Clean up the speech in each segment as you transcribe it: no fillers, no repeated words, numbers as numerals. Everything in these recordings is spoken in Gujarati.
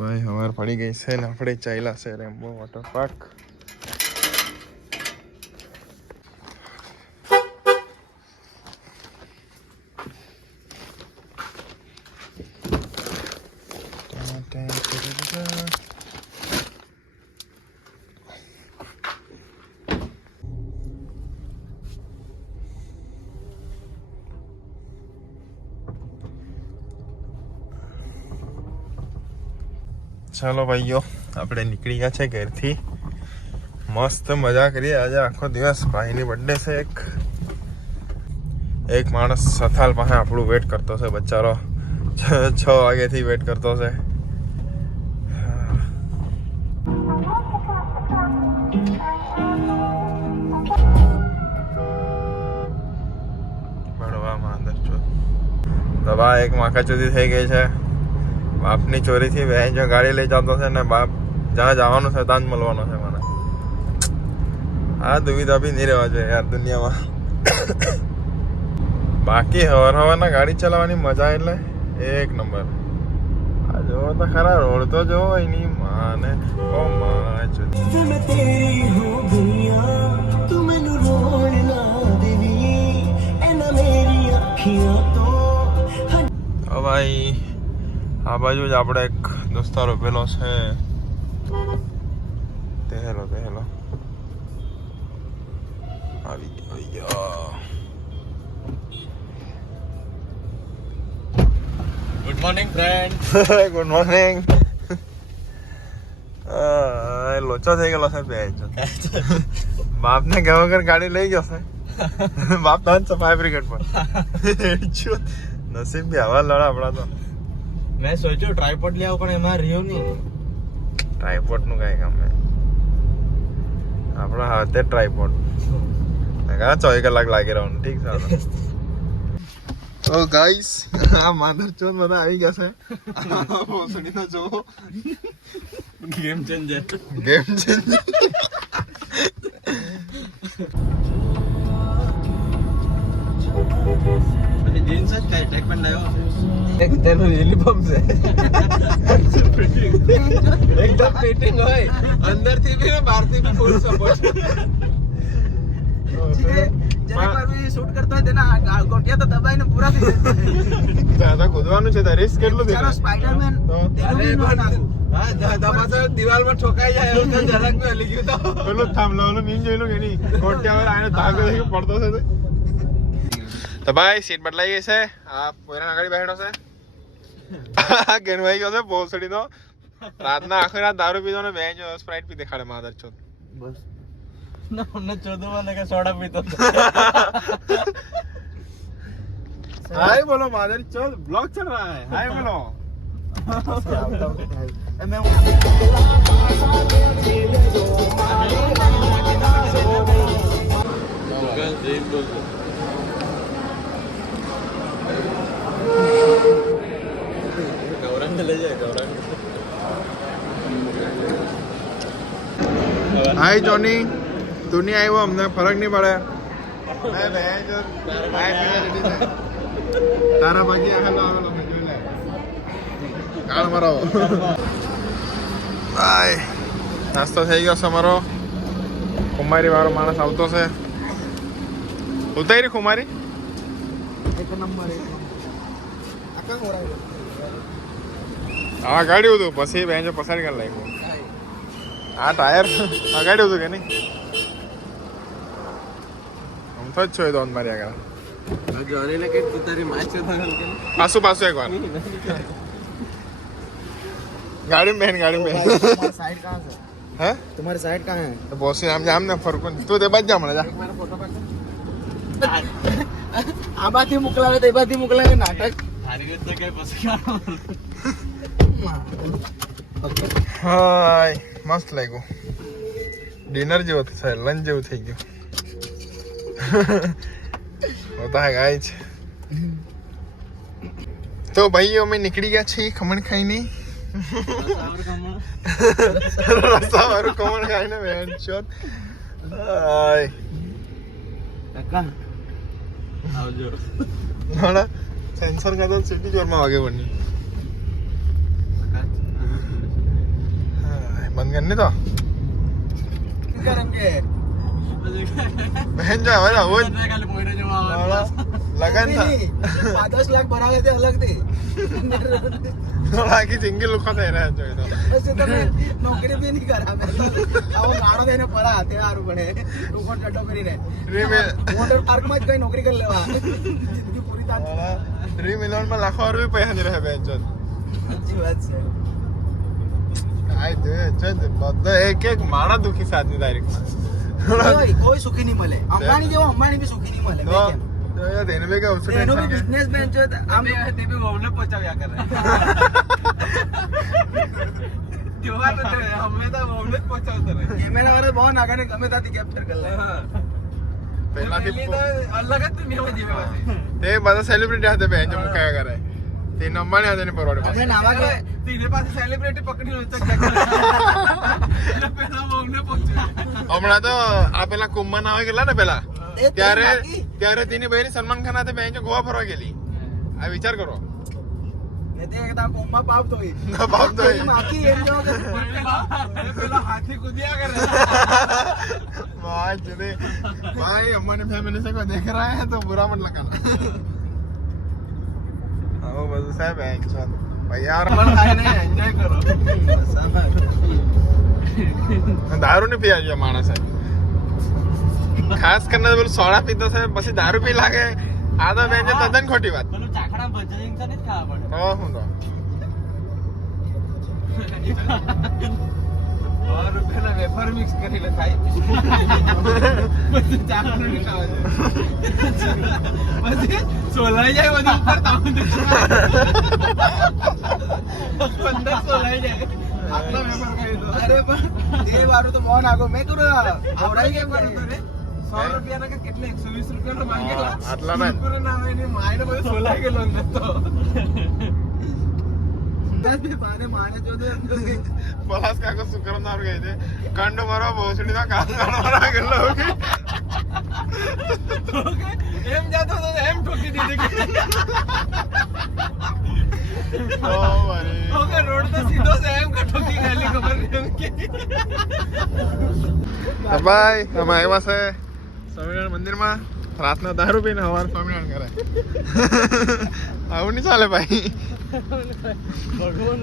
ભાઈ હવાર પડી ગઈ છે ને આપણે ચાલ્યા છે રેમ્બો વોટર પાર્ક. ચાલો ભાઈઓ, આપણે નીકળી ગયા છે ઘરથી. મસ્ત મજા કરીએ આજે આખો દિવસ. ભાઈની બર્થડે છે. એક માણસ સથાલ પાસે આપણું વેટ કરતો છે બચારો. 6 વાગ્યાથી વેટ કરતો છે. ભણવામાં અંદર ચો દવા એક માખા ચોરી થઈ ગઈ છે. બાપની ચોરીથી બહેન જો ગાડી લઈ જતો છે ને બાપ જ્યાં જવાનું છે ત્યાં જ મળવાનો છે મને. આ દુવિધા બી નહીં રહેવા જોઈએ યાર દુનિયામાં. બાકી હવારના ગાડી ચલાવવાની મજા એટલે એક નંબર. આ જોવો તો ખરા રોડ તો જોવો એની માને. ઓ માય ભાઈ આ બાજુ જ આપણે એક દોસ્તારો પેલો છે તે હેલો આવી ગયો. Good morning friend. Good morning. લોચો થઈ ગયેલો છે બે. બાપને ગયા વગર ગાડી લઈ ગયો છે. બાપ તો સફાઈ બ્રિગેડ પર. નસીબ બી હવા લડા આપણા તો. મેં સોચ્યું ટ્રાયપોડ લેવું પણ એમાં રહ્યું નહીં. ટ્રાયપોડ નું કઈ કામ નહીં આપણા હાથે. ટ્રાયપોડ 24 કલાક લાગી રહેવાનું. ઠીક છે. તો ગાઈસ આ માધર ચોથ બધા આવી ગયા છે. ભોસડીનો જો ગેમ ચેન્જર. જીન્સ જ કાય ટેક પેન્ટ લાવ્યો. એક તેનો યુનિફોર્મ છે. એકદમ ફિટિંગ હોય અંદરથી બી ને બહારથી બી ફૂલ સપોર્ટ. જેના પર શૂટ કરતો હોય તેના ગોટિયા તો દબાઈને પૂરા થઈ જાય. દાદા કૂદવાનું છે. રિસ્ક કેટલું દેખાય. સ્પાઈડરમેન હા દબાતો દિવાલમાં ઠોકાઈ જાય એવું તો જરાક બી હલી ગયું તો પેલું થાંભલાવાનું મીન જોઈ લો કે નહીં. ગોટિયા પર આને ધાગો દેખી પડતો છે. તો ભાઈ સીટ બદલાઈ ગઈ છે. આ પોયરા આગળ બેઠો છે. ગેનવાઈ ગયો છે ભોસડીનો. રાતના આખી રાત દારૂ પીધો ને બેન જો સ્પ્રાઇટ પી દેખાડે માધર ચોથ. બસ ના મને ચોદવા ને કે સોડા પીતો. हाय बोलो माधर चल ब्लॉग चल रहा है. हाय बोलो. गौरंग ले जाए गौरंग. हाय जॉनी तू नहीं आई वो हमने फर्क नहीं पड़ा. मैं बहन जो तारा बाकी आखला आखला मैं જોઈ લે ગાળ મારો. બાય નાસ્તો થઈ ગયો છે અમારો. કુમારી વાળો માણસ આવતો છે. ઉતારી કુમારી એક નંબર. આકા હોરાય આ ગાડી હતું પછી બેન જો પસાર કરી લાગ્યો. આ ટાયર આ ગાડી હતું કે નહીં. આમ તો જ છો તો મારી આગળ. જોને ને કે તું તારી માચ છે પાછું એક વાર गाड़ी में तुम्हारी साइड कहाँ से है. तुम्हारी साइड कहाँ है तो बहुत सी हम ने फर्क तू ते बच जा મને જા. एक बार फोटो पाड. આ બાથી મોકલાવે તે બાથી મોકલાવે નાટક. સારી રીતે તો કઈ પછી હાય મસ્ત લાગ્યું. ડિનર જેવું થશે. લંચ જેવું થઈ ગયું. होता है गाइस. तो भाइयों में निकली गया छी खमण खाई नहीं. रसा वारू खमण खाई ने बहन चोद. हाय કાકા આવજો. ના સેન્સર का तो सिटी जोर में आगे बनी. ગન્ની તો કરમ કે બહેન જો હવે આવું જ લગન થા 5-10 લાખ ભરાવે તે અલગ થી આખી જિંદગી લુખો થઈ રહ્યા છો એ તો બસ એ તમે નોકરી બી નહીં કરાવે આવો ગાણો થઈને પરા તે સારું પડે લુખો ચડ્ડો કરીને વોટર પાર્કમાં જ કઈ નોકરી કરી લેવા જિંદગી પૂરી થાય 3 મિલિયનમાં લાખો રૂપિયા પૈસા નહીં રહે બેન જો સાચી વાત છે કાઈ દે છે બધો એક માણસ દુખી સાતની તારીખમાં કોઈ સુખી નહીં મળે અંબાણી જેવો અંબાણી બી સુખી નહીં મળે તો યાર એને બી કે ઉસકે એનો બી બિઝનેસ બેન છે આમ તે બી હોમને પહોંચાવ્યા કરે જોવા તો અમે તો હોમને જ પહોંચાવતા રહે કેમેરા વાળા બહુ નાગાને ગમે ત્યાંથી કેપ્ચર કરી લે પહેલાથી અલગ જ દુનિયામાં જીવે તે બધા સેલિબ્રિટી હાથે બેન જો મુકાયા કરે તે અંબાણી હાથે ની પરવાડે અમે નાવા કે તીને પાસે સેલિબ્રિટી પકડી લો ચક પેલા હોમને પહોંચાવ્યા હમણાં તો આ પેલા કુંભમાં આવે ગયેલા ને પેલા ત્યારે તેની બહેન સલમાન ખાન હાથે બેન ગોવા ફરવા ગયેલી આ વિચાર કરો ને તે એકદા કોમમાં પાપ તોય ના બાપ તો માકી એમ જો કે પેલા હાથી કૂદ્યા કરે भाई चले भाई हमारे फैमिली से कोई देख रहा है तो बुरा मत लगाना हाँ बस साहब है इंसान भाई यार પણ ખાઈને એન્જોય કરો दारू नहीं पिया जो मानस है खास करने बोल सोडा पीता है बस दारू पी लागे आधा बेंचे तदन खोटी बात પેલું ચાખડા ભજન તો નહીં ખાવા પડે ओ हूं तो और પેલા વેફર મિક્સ કરી લે ખાઈ પછી ચાખડું નહીં ખાવા પછી સોલાઈ જાય બધું ઉપર તાવ અંદર સોલાઈ જાય આટલા વેફર ખાઈ દો અરે પણ તે વારું તો મોન આગો મેં તું આવડાઈ ગઈ રે 100 રૂપિયાના કે કેટલે 120 રૂપિયાનો માંગેલા આટલા ના પૂરે ના આવે ને માયને બધું સોલાઈ ગયેલો અંદર તો માને માને જો દે पलास का को सुकरम दारू गए थे कंड मारो भोसड़ी का कान मारा गल्ला हो गई એમ જાતો તો એમ ઠોકી દીધી ओ भाई ઓકે રોડ તો સીધો છે એમ કે ઠોકી ખાલી ખબર નહીં કે बाय हम आए वहां से स्वामीनारायण मंदिर में रात में दारू पीने हमारे स्वामीनारायण करे आउ नहीं चाले भाई ભગવાન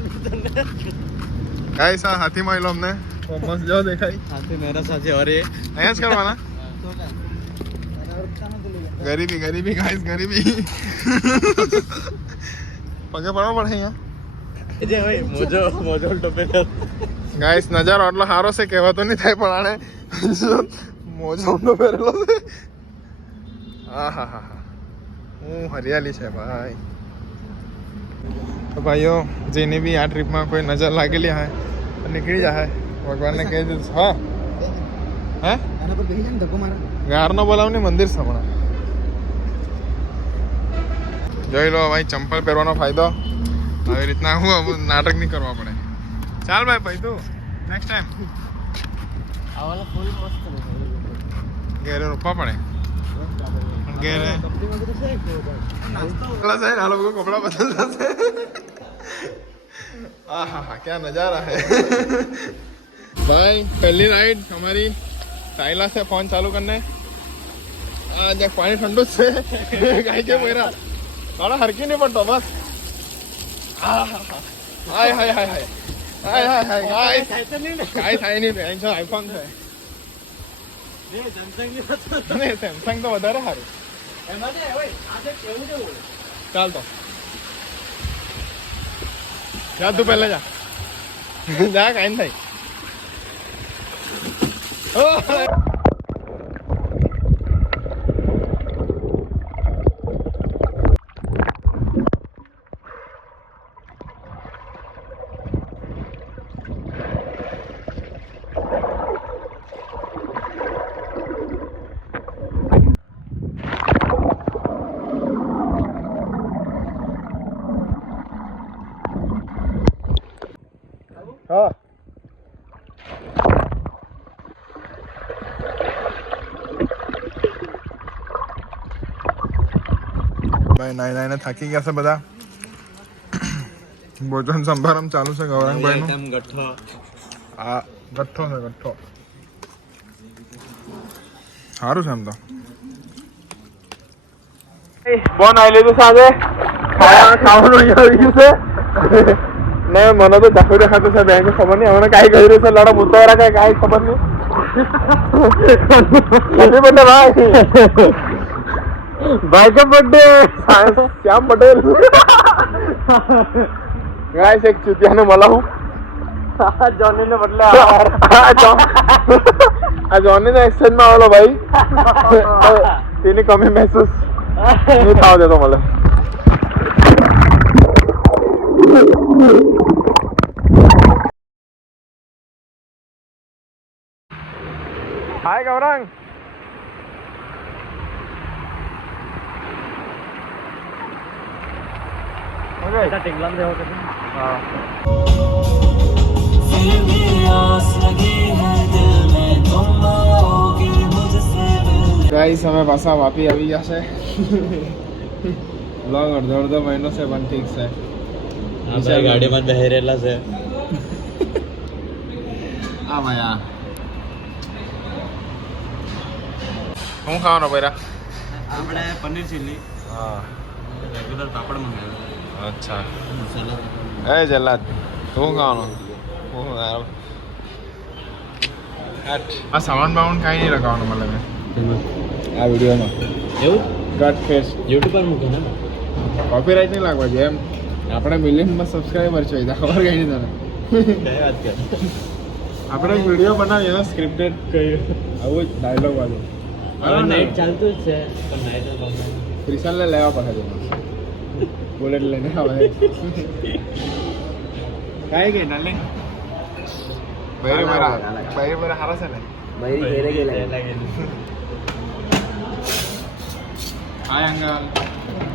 गाइस आ हाथी में आइलो हमने तो मस्त जो देखाई હાથે મેરા સાથે અરે અહીંયા જ કરવાના ગરીબી ગરીબી ગાઈસ ગરીબી પગે પડવા પડે અહીંયા જે ભાઈ મોજો મોજો ટોપેટર ગાઈસ નજારો આટલો સારો છે કહેવાતો નહીં થાય પણ આને મોજો ઊંડો પહેરેલો છે આહાહા હું હરિયાળી છે ભાઈ તો ભાઈઓ જેને બી આ ટ્રીપમાં કોઈ નજર લાગેલી હોય તો નીકળી જાય ભગવાનને કહી દીધું હા હે આના પર બેહી જાય ધક્કો મારા ગારનો બોલાવની મંદિર છે હમણાં જોઈ લો ભાઈ ચંપલ પહેરવાનો ફાયદો આવી રીતના હું નાટક નહીં કરવા પડે ચાલ ભાઈ ભાઈ તું નેક્સ્ટ ટાઈમ આવાલા ફૂલ મસ્ત છે ઘેરે રોપવા પડે ઘેરે કંપનીમાં બધું છે क्लास है ना लोगों को कपड़ा बदलता है आहा क्या नजारा है भाई पहली राइड हमारी साइला से फोन चालू करने जब पानी ठंडू से गाय के मेरा थोड़ा हरकी नहीं पड़ता बस हाय हाय हाय हाय हाय हाय हाय गाइस गाइस आई नहीं टेंशन आईफोन છે नहीं सैमसंग तो વધારે સારું એમાં ને ઓય આજે કેવું કેવું ચાલ તો જા તું પહેલા જા જા કાઈ નહીં હા ભાઈ નાઈ નાઈને થાકી ગયા છે બધા ભોજન સંભારમ ચાલુ છે ગૌરાંગભાઈ નું ગઠ્ઠો આ ગઠ્ઠો છે ગઠ્ઠો સારું છે એમ તો બોન આવી લીધું સાંજે ખાવાનું આવી ગયું છે ને મને તો ચાકુ દેખાતું છે બેંક ખબર નહીં હમણાં કાંઈ કર્યું છે લડા મુદ્દા કાંઈ ખબર નહીં ભાઈ का बर्थडे श्याम पटेल गाइस एक चुतिया ने मला हूँ जॉनी ने बदला जॉनी ने एक्सचेंज में आवेलो भाई तेने कमी महसूस नहीं था देतो मला हाय गौरंग ऐसा टिंगलन दे होते ગાઈસ અમે પાછા વાપી આવી ગયા છે લોંગ અડધો મહિનો છે પણ ઠીક છે આપણે ગાડીમાં બેહેરેલા છે આ માયા શું ખાવાનો પૈરા આપણે પનીર ચીલી હા રેગ્યુલર પાપડ મંગાવ્યો અચ્છા મસાલા એ જલ્લાદ શું ખાવાનું આ સામાન બાવન કાંઈ નહીં લગાવવાનું મતલબ આ વિડીયોમાં એવું ગટ ફેસ યુટ્યુબ પર મૂકે ને કોપીરાઇટ નહીં લાગવા જોઈએ એમ આપણે મિલિયનમાં સબસ્ક્રાઈબર છે ખબર કઈ નહીં તને કઈ વાત કર આપણે એક વિડીયો બનાવીએ એનો સ્ક્રિપ્ટેડ કર્યું આવું જ ડાયલોગ વાળું હવે નાઈટ ચાલતું જ છે પણ નાઈટ ક્રિશાલને લેવા પડે છે બુલેટ લઈને આવે કાંઈ ગઈ ડાર્લિંગ બૈરે બરા હારા છે ને બૈરી ઘેરે ગયેલા હાય અંકલ